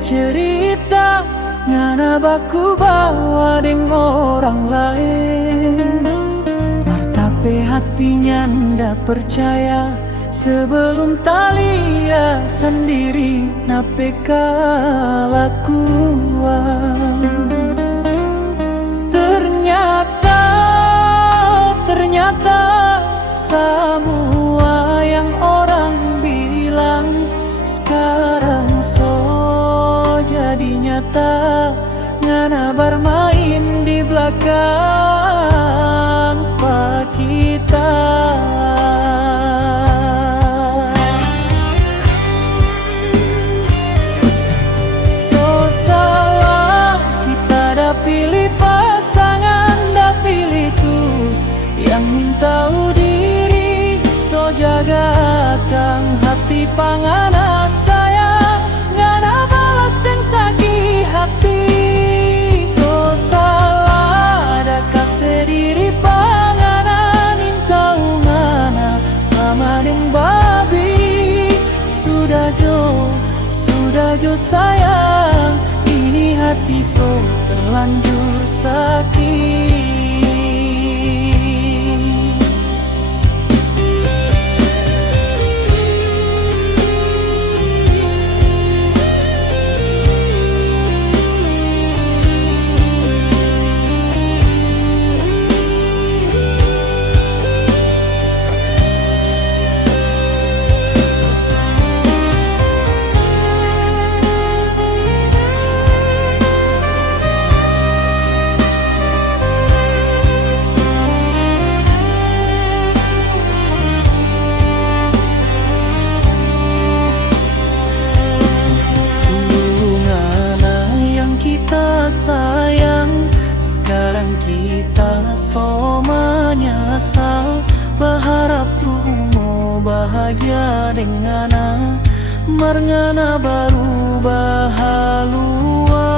cerita ngana baku bawa deng orang lain. Martape hatinya ndak percaya sebelum talia sendiri nape kalakuan. Ternyata semua yang orang bilang sekarang so jadi nyata. Ngana bermain di belakang pak kita. So salah kita dah pilih pasangan, dah pilih tuh yang minta diri. So jaga akang hati pangana sayang, ngana balas dan sakit hati. So salah ada kasih diri pangana nintau ngana sama deng babi. Sudah jo sayang, ini hati so terlanjur sakit. Sayang, sekarang kita so menyesal. Berharap tuh mau bahagia dengan marngana baru bahalua.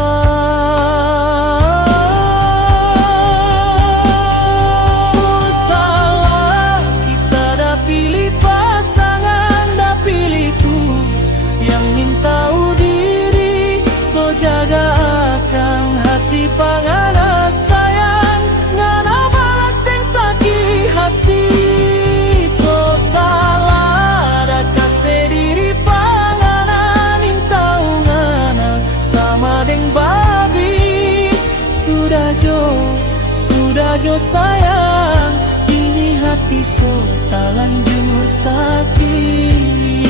Salah kita dah pilih pasangan, dah pilih tuh yang minta diri. So jaga hati pangana sayang, ngana balas deng sakit hati. So salah ada kasih diri pangana nintau ngana sama deng babi. Sudah jo sayang, ini hati so talanjur sakit.